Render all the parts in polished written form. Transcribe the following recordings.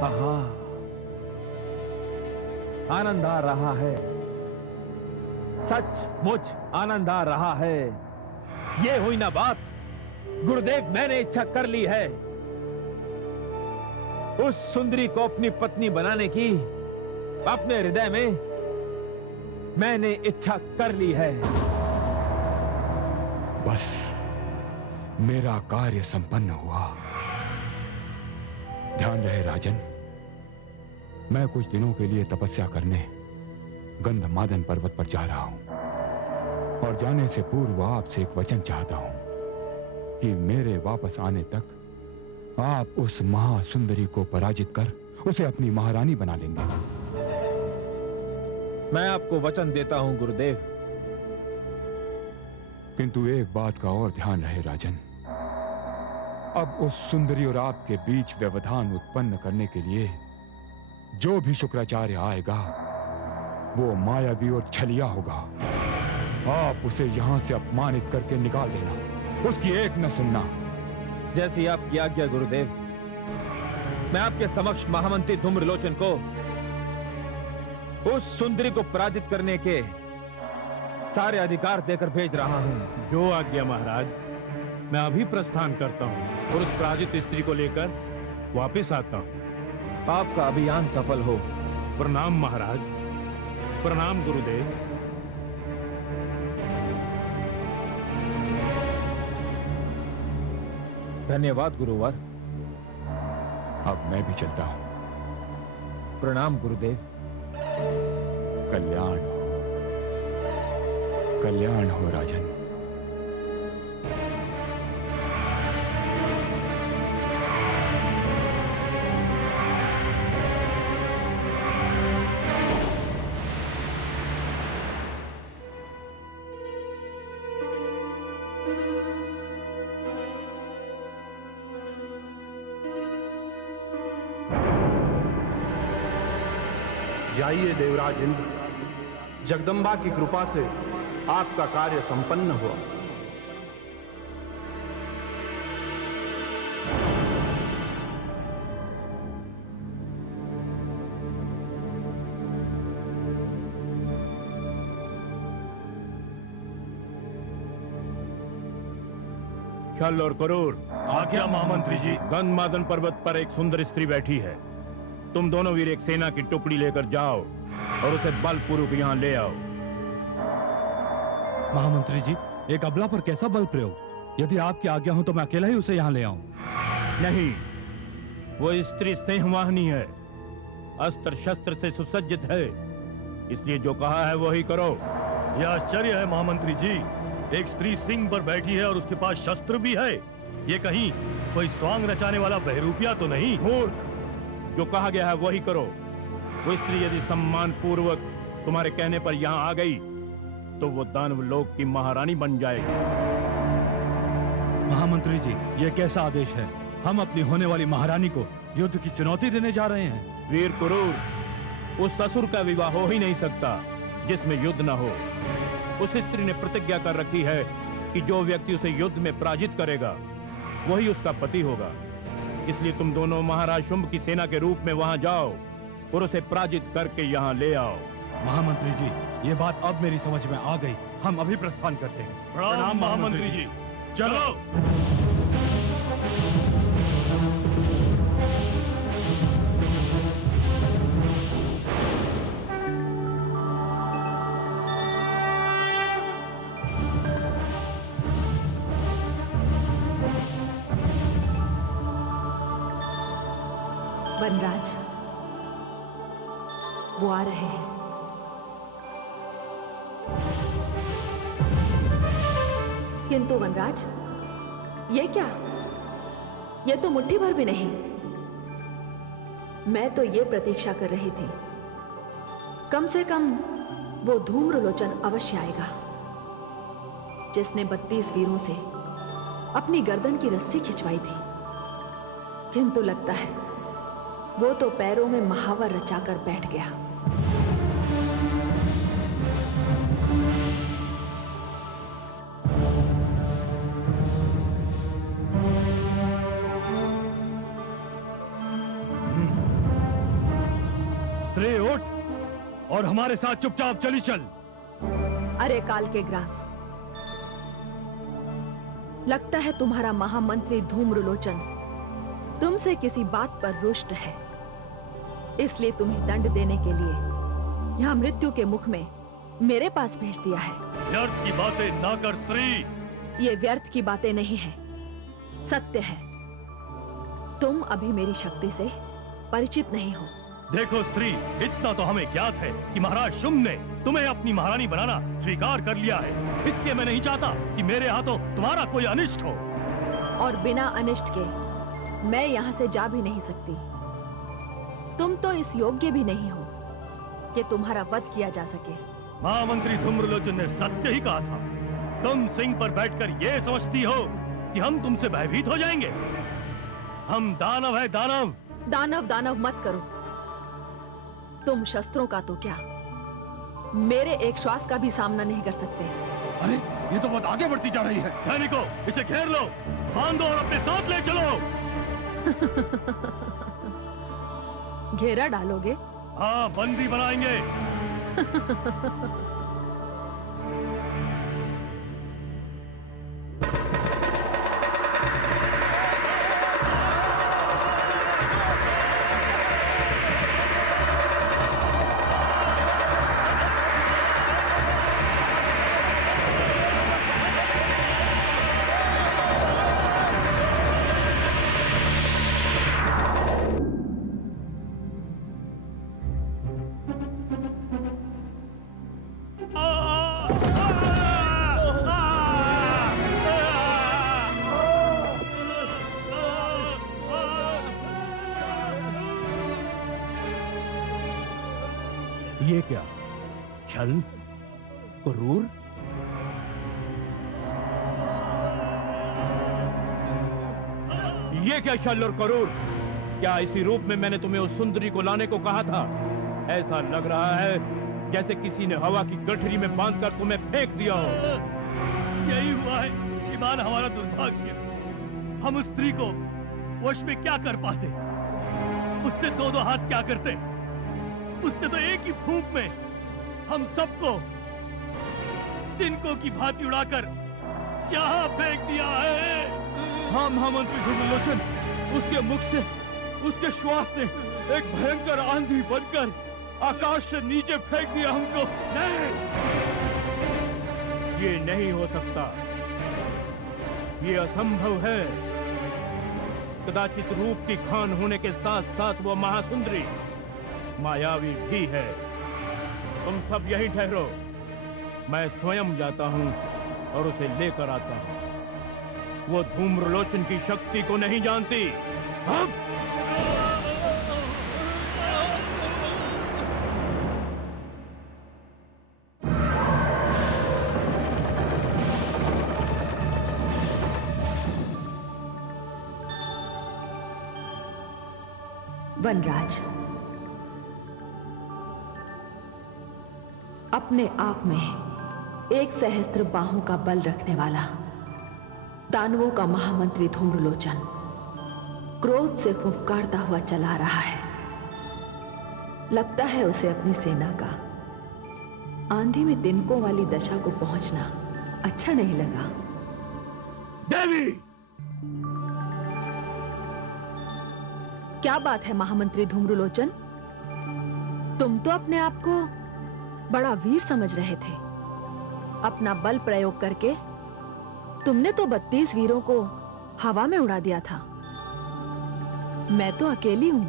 आहा, आनंद आ रहा है, सचमुच आनंद आ रहा है। ये हुई ना बात, गुरुदेव, मैंने इच्छा कर ली है। उस सुंदरी को अपनी पत्नी बनाने की अपने हृदय में मैंने इच्छा कर ली है। बस मेरा कार्य संपन्न हुआ। ध्यान रहे राजन, मैं कुछ दिनों के लिए तपस्या करने गंधमादन पर्वत पर जा रहा हूं और जाने से पूर्व आपसे एक वचन चाहता हूं कि मेरे वापस आने तक आप उस महासुंदरी को पराजित कर उसे अपनी महारानी बना लेंगे। मैं आपको वचन देता हूं गुरुदेव। किंतु एक बात का और ध्यान रहे राजन, अब उस सुंदरी और आपके बीच व्यवधान उत्पन्न करने के लिए जो भी शुक्राचार्य आएगा वो मायावी और छलिया होगा। आप उसे यहां से अपमानित करके निकाल देना, उसकी एक न सुनना। जैसी आपकी आज्ञा गुरुदेव। मैं आपके समक्ष महामंत्री धूम्रलोचन को उस सुंदरी को पराजित करने के सारे अधिकार देकर भेज रहा हूं। जो आज्ञा महाराज। मैं अभी प्रस्थान करता हूं और उस पराजित स्त्री को लेकर वापस आता हूं। आपका अभियान सफल हो। प्रणाम महाराज। प्रणाम गुरुदेव। धन्यवाद गुरुवर। अब मैं भी चलता हूं। प्रणाम गुरुदेव। कल्याण हो, कल्याण हो राजन। जाइए देवराज इंद्र, जगदम्बा की कृपा से आपका कार्य संपन्न हुआ। छल और करूर। आज्ञा महामंत्री जी। गंधमादन पर्वत पर एक सुंदर स्त्री बैठी है। तुम दोनों वीर एक सेना की टुकड़ी लेकर जाओ और उसे बलपूर्वक यहाँ ले आओ। महामंत्री जी, एक अबला पर कैसा बल प्रयोग? यदि आपकी आज्ञा हो तो मैं अकेला ही उसे यहाँ ले आऊं। नहीं, वो स्त्री सिंहवाहिनी है, अस्त्र शस्त्र से सुसज्जित है, इसलिए जो कहा है वही करो। यह आश्चर्य है महामंत्री जी, एक स्त्री सिंह पर बैठी है और उसके पास शस्त्र भी है। ये कहीं कोई स्वांग रचाने वाला बहरूपिया तो नहीं? मूर्ख, जो कहा गया है वही करो। वो स्त्री यदि सम्मान पूर्वक तुम्हारे कहने पर यहाँ आ गई तो वो दानव लोक की महारानी बन जाएगी। महामंत्री जी, ये कैसा आदेश है? हम अपनी होने वाली महारानी को युद्ध की चुनौती देने जा रहे हैं। वीर कुरूर, उस ससुर का विवाह हो ही नहीं सकता जिसमें युद्ध न हो। उस स्त्री ने प्रतिज्ञा कर रखी है कि जो व्यक्ति उसे युद्ध में पराजित करेगा वही उसका पति होगा। इसलिए तुम दोनों महाराज शुंभ की सेना के रूप में वहां जाओ और उसे पराजित करके यहाँ ले आओ। महामंत्री जी, ये बात अब मेरी समझ में आ गई। हम अभी प्रस्थान करते हैं। प्रणाम महामंत्री जी। चलो। वनराज, वो आ रहे हैं। किंतु वनराज, ये क्या? ये तो मुट्ठी भर भी नहीं। मैं तो ये प्रतीक्षा कर रही थी, कम से कम वो धूम्रलोचन अवश्य आएगा, जिसने 32 वीरों से अपनी गर्दन की रस्सी खिंचवाई थी। किंतु लगता है वो तो पैरों में महावर रचाकर बैठ गया। स्त्री उठ और हमारे साथ चुपचाप चली चल। अरे काल के ग्रास, लगता है तुम्हारा महामंत्री धूम्रलोचन तुमसे किसी बात पर रुष्ट है, इसलिए तुम्हें दंड देने के लिए यहां मृत्यु के मुख में मेरे पास भेज दिया है। व्यर्थ की बातें ना कर स्त्री। ये व्यर्थ की बातें नहीं है, सत्य है। तुम अभी मेरी शक्ति से परिचित नहीं हो। देखो स्त्री, इतना तो हमें ज्ञात है कि महाराज शुम्भ ने तुम्हें अपनी महारानी बनाना स्वीकार कर लिया है। इसलिए मैं नहीं चाहता कि मेरे हाथों तुम्हारा कोई अनिष्ट हो। और बिना अनिष्ट के मैं यहाँ से जा भी नहीं सकती। तुम तो इस योग्य भी नहीं हो कि तुम्हारा वध किया जा सके। महामंत्री धूम्रलोचन ने सत्य ही कहा था। तुम सिंह पर बैठकर ये समझती हो कि हम तुमसे भयभीत हो जाएंगे? हम दानव है, दानव। दानव दानव मत करो। तुम शस्त्रों का तो क्या, मेरे एक श्वास का भी सामना नहीं कर सकते। अरे ये तो बहुत आगे बढ़ती जा रही है। सैनिकों, इसे घेर लो, बांधो और अपने साथ ले चलो। घेरा डालोगे? हाँ, बंदी बनाएंगे। ये क्या छल, क्रूर? ये क्या छल और क्रूर? क्या इसी रूप में मैंने तुम्हें उस सुंदरी को लाने को कहा था? ऐसा लग रहा है जैसे किसी ने हवा की गठरी में बांधकर तुम्हें फेंक दिया हो। यही हुआ है श्रीमान, हमारा दुर्भाग्य। हम उस स्त्री को वश में क्या कर पाते? उससे दो दो हाथ क्या करते? उसने तो एक ही फूंक में हम सबको तिनकों की भांति उड़ाकर यहाँ फेंक दिया है। हाँ महामंत्री धूम्रलोचन, उसके मुख से, उसके श्वास ने एक भयंकर आंधी बनकर आकाश से नीचे फेंक दिया हमको। नहीं, ये नहीं हो सकता, ये असंभव है। कदाचित रूप की खान होने के साथ साथ वो महासुंदरी मायावी भी है। तुम सब यहीं ठहरो, मैं स्वयं जाता हूं और उसे लेकर आता हूं। वो धूम्रलोचन की शक्ति को नहीं जानती। अब वनराज, अपने आप में एक सहस्त्र बाहों का बल रखने वाला दानवों का महामंत्री धूम्रलोचन क्रोध से फुफकारता हुआ चला रहा है। लगता है उसे अपनी सेना का आंधी में तिनकों वाली दशा को पहुंचना अच्छा नहीं लगा। देवी! क्या बात है महामंत्री धूम्रलोचन, तुम तो अपने आप को बड़ा वीर समझ रहे थे। अपना बल प्रयोग करके तुमने तो 32 वीरों को हवा में उड़ा दिया था। मैं तो अकेली हूं।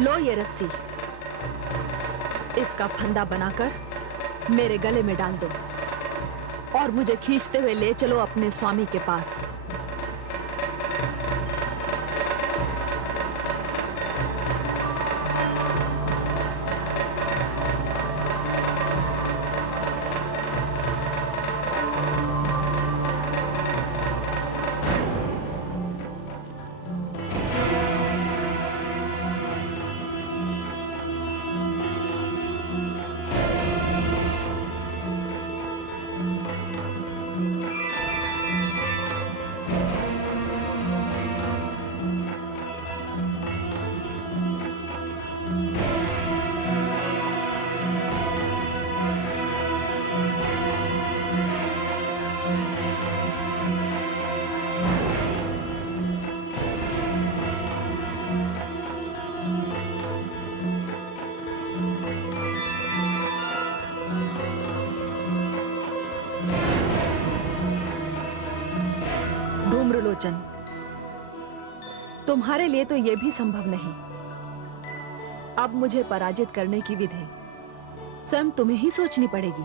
लो ये रस्सी, इसका फंदा बनाकर मेरे गले में डाल दो और मुझे खींचते हुए ले चलो अपने स्वामी के पास। लोचन, तुम्हारे लिए तो यह भी संभव नहीं। अब मुझे पराजित करने की विधि स्वयं तुम्हें ही सोचनी पड़ेगी।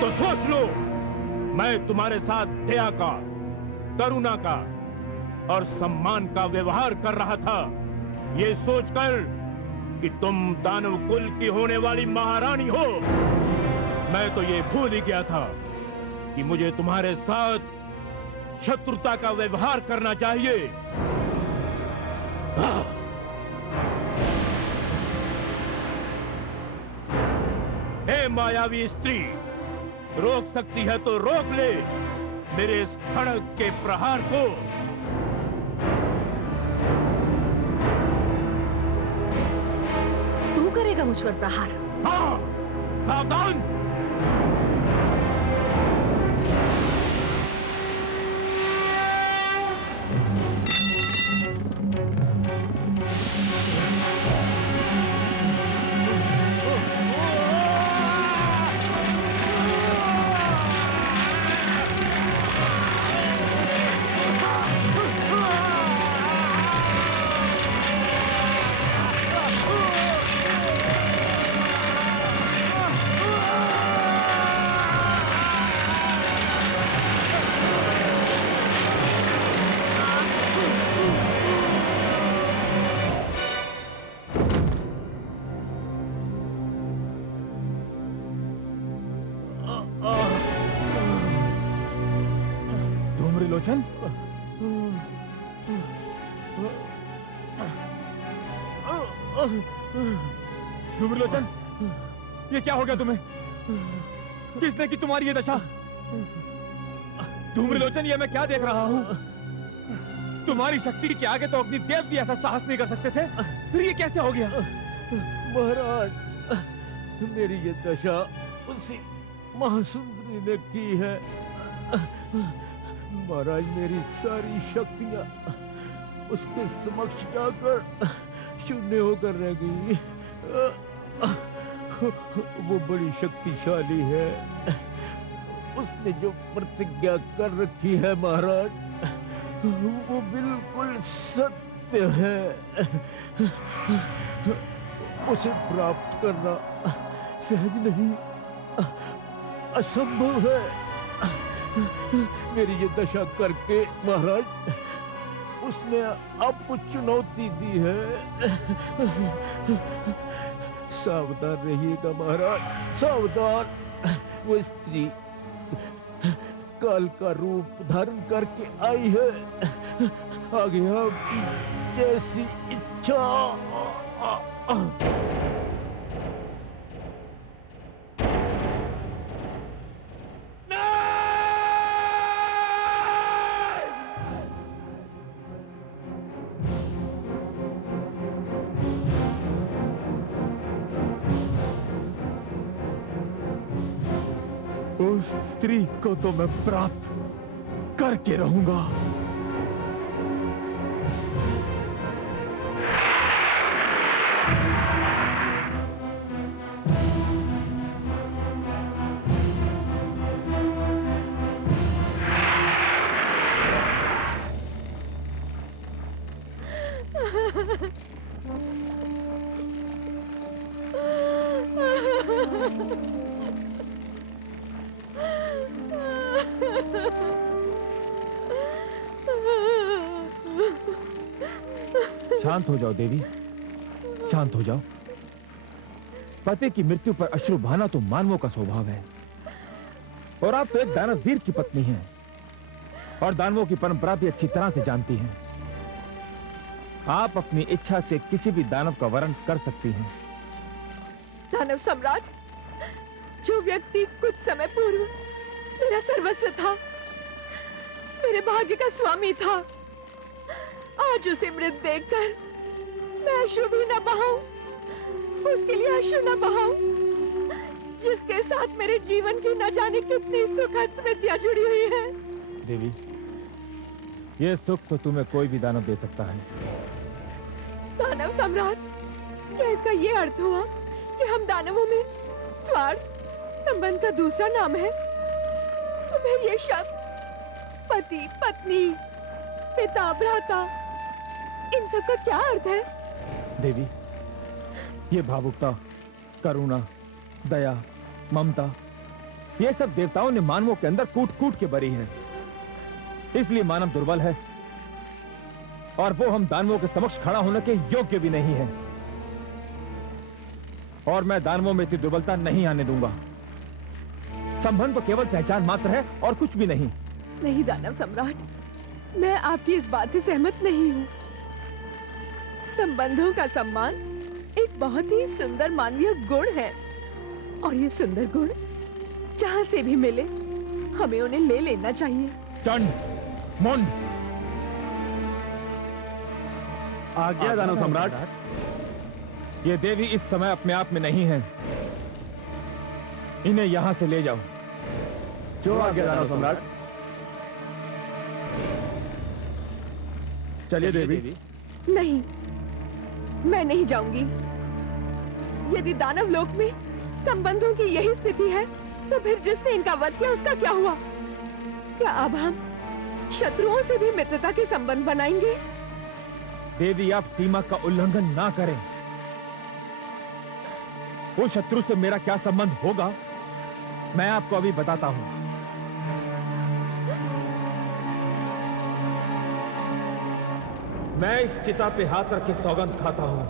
तो सोच लो, मैं तुम्हारे साथ दया का, करुणा का और सम्मान का व्यवहार कर रहा था, ये सोचकर कि तुम दानव कुल की होने वाली महारानी हो। मैं तो ये भूल ही गया था कि मुझे तुम्हारे साथ शत्रुता का व्यवहार करना चाहिए। हे मायावी स्त्री, रोक सकती है तो रोक ले मेरे इस खड़ग के प्रहार को। तू करेगा मुझ पर प्रहार? हाँ, सावधान। लोचन, लोचन, ये क्या हो गया तुम्हें? किसने की तुम्हारी ये दशा? धूम्रलोचन, ये मैं क्या देख रहा हूँ? तुम्हारी शक्ति के आगे तो अग्निदेव भी ऐसा साहस नहीं कर सकते थे, फिर ये कैसे हो गया? महाराज, मेरी ये दशा उसी महासुंदरी ने की है। महाराज, मेरी सारी शक्तियां उसके समक्ष जाकर शून्य होकर रह गई। वो बड़ी शक्तिशाली है। उसने जो प्रतिज्ञा कर रखी है महाराज, वो बिल्कुल सत्य है। उसे प्राप्त करना सहज नहीं, असंभव है। मेरी ये दशा करके महाराज, उसने आपको चुनौती दी है। सावधान रहिएगा महाराज, सावधान। वो स्त्री काल का रूप धारण करके आई है। आगे आपकी जैसी इच्छा। उस स्त्री को तो मैं प्राप्त करके रहूंगा। शांत हो जाओ देवी, शांत हो जाओ। पति की मृत्यु पर अश्रु बहाना तो मानवों का स्वभाव है, और आप तो एक दानव वीर की पत्नी हैं, और दानवों की परंपरा भी अच्छी तरह से जानती हैं। आप अपनी इच्छा से किसी भी दानव का वरण कर सकती हैं। दानव सम्राट, जो व्यक्ति कुछ समय पूर्व मेरा सर्वस्व था, मेरे भाग्य का स्वामी था, आज उसे मृत देखकर मैं अश्रु भी न बहाऊं, उसके लिए अश्रु न बहाऊं, जिसके साथ मेरे जीवन की न जाने कितनी सुखद स्मृतियां जुड़ी हुई है। देवी, ये सुख तो तुम्हें कोई भी दानव दे सकता है। दानव सम्राट, क्या इसका ये अर्थ हुआ कि हम दानवों में स्वार्थ संबंध का दूसरा नाम है? तुम्हें ये शब्द पति पत्नी पिता, भ्राता, इन सब का क्या अर्थ है? देवी, ये भावुकता, करुणा, दया, ममता, ये सब देवताओं ने मानवों के अंदर कूट कूट के भरी है। इसलिए मानव दुर्बल है और वो हम दानवों के समक्ष खड़ा होने के योग्य भी नहीं है। और मैं दानवों में इतनी दुर्बलता नहीं आने दूंगा। संबंध तो केवल पहचान मात्र है और कुछ भी नहीं। नहीं दानव सम्राट, मैं आपकी इस बात से सहमत नहीं हूँ। संबंधों का सम्मान एक बहुत ही सुंदर मानवीय गुण है और ये सुंदर गुण जहाँ से भी मिले हमें उन्हें ले लेना चाहिए। चंड, मुंड, आज्ञा दानव सम्राट। ये देवी इस समय अपने आप में नहीं है। इन्हें यहां से ले जाओ। जो आज्ञा दानव सम्राट। चलिए देवी। नहीं, मैं नहीं जाऊंगी। यदि दानव लोक में संबंधों की यही स्थिति है तो फिर जिसने इनका वध किया उसका क्या हुआ? क्या अब हम शत्रुओं से भी मित्रता के संबंध बनाएंगे? देवी, आप सीमा का उल्लंघन ना करें। वो शत्रु से मेरा क्या संबंध होगा, मैं आपको अभी बताता हूं। मैं इस चिता पे हाथ रख के सौगंध खाता हूं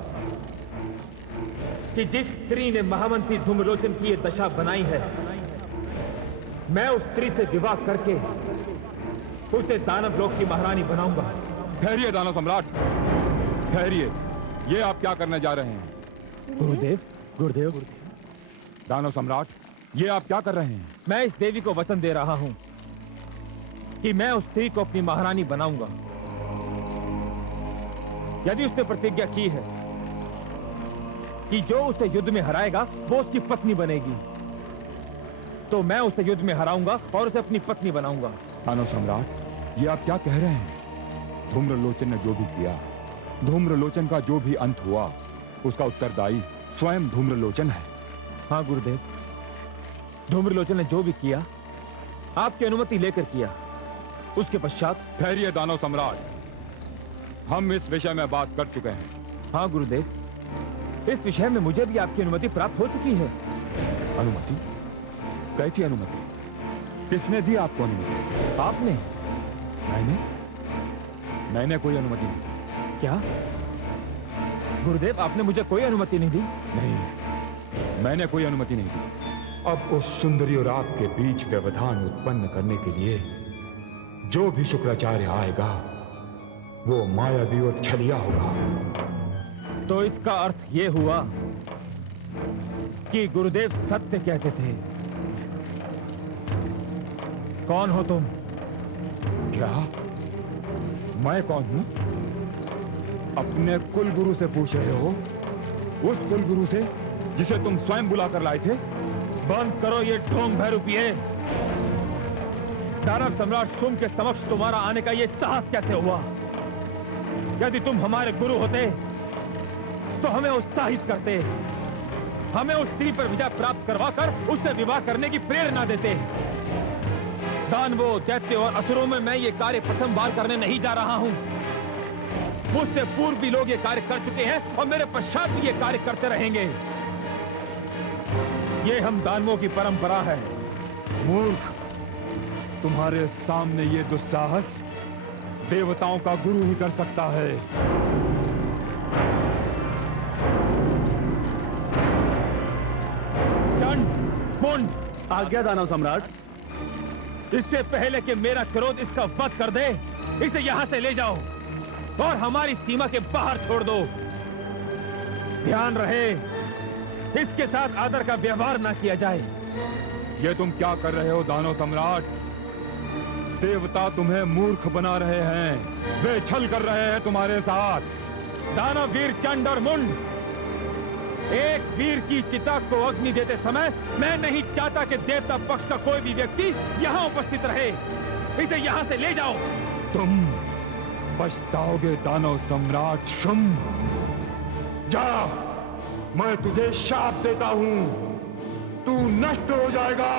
कि जिस स्त्री ने महामंत्री धूम्रलोचन की ये दशा बनाई है, मैं उस स्त्री से विवाह करके उसे दानव लोक की महारानी बनाऊंगा। ठहरिए दानव सम्राट, ठहरिए। ये आप क्या करने जा रहे हैं? गुरुदेव, गुरुदेव, दानव सम्राट, ये आप क्या कर रहे हैं? मैं इस देवी को वचन दे रहा हूं कि मैं उस स्त्री को अपनी महारानी बनाऊंगा। यदि उसने प्रतिज्ञा की है कि जो उसे युद्ध में हराएगा वो उसकी पत्नी बनेगी, तो मैं उसे युद्ध में हराऊंगा और उसे अपनी पत्नी बनाऊंगा। दानव सम्राट, ये आप क्या कह रहे हैं? धूम्रलोचन ने जो भी किया, धूम्रलोचन का जो भी अंत हुआ, उसका उत्तरदायी स्वयं धूम्रलोचन है। हाँ गुरुदेव, धूम्रलोचन ने जो भी किया आपकी अनुमति लेकर किया। उसके पश्चात। ठहरिए दानव सम्राट, हम इस विषय में बात कर चुके हैं। हाँ गुरुदेव, इस विषय में मुझे भी आपकी अनुमति प्राप्त हो चुकी है। अनुमति? कैसी अनुमति? किसने दी आपको अनुमति? आपने। मैंने कोई अनुमति नहीं दी। क्या गुरुदेव, आपने मुझे कोई अनुमति नहीं दी? नहीं, मैंने कोई अनुमति नहीं दी। अब उस सुंदरी और आपके बीच व्यवधान उत्पन्न करने के लिए जो भी शुक्राचार्य आएगा वो मायावी और छलिया होगा। तो इसका अर्थ ये हुआ कि गुरुदेव सत्य कहते थे। कौन हो तुम? क्या मैं कौन हूं? अपने कुल गुरु से पूछ रहे हो? उस कुल गुरु से जिसे तुम स्वयं बुलाकर लाए थे? बंद करो ये ढोंग भैरूपिये। दानव सम्राट शुंभ के समक्ष तुम्हारा आने का ये साहस कैसे हुआ? यदि तुम हमारे गुरु होते तो हमें उत्साहित करते, हमें उस स्त्री पर विजय प्राप्त करवाकर उससे विवाह करने की प्रेरणा देते। दानवों, दैत्य और असुरों में मैं ये कार्य प्रथम बार करने नहीं जा रहा हूं। मुझसे पूर्व भी लोग ये कार्य कर चुके हैं और मेरे पश्चात भी ये कार्य करते रहेंगे। ये हम दानवों की परंपरा है। मूर्ख, तुम्हारे सामने ये दुस्साहस देवताओं का गुरु ही कर सकता है। चंड, मुंड, आज्ञा दानव सम्राट। इससे पहले कि मेरा क्रोध इसका वध कर दे, इसे यहां से ले जाओ और हमारी सीमा के बाहर छोड़ दो। ध्यान रहे, इसके साथ आदर का व्यवहार ना किया जाए। ये तुम क्या कर रहे हो दानव सम्राट? देवता तुम्हें मूर्ख बना रहे हैं, वे छल कर रहे हैं तुम्हारे साथ। दानव वीर चंड और मुंड, एक वीर की चिता को अग्नि देते समय मैं नहीं चाहता कि देवता पक्ष का कोई भी व्यक्ति यहां उपस्थित रहे। इसे यहां से ले जाओ। तुम पछताओगे दानव सम्राट शुंभ। जा, मैं तुझे शाप देता हूं, तू नष्ट हो जाएगा।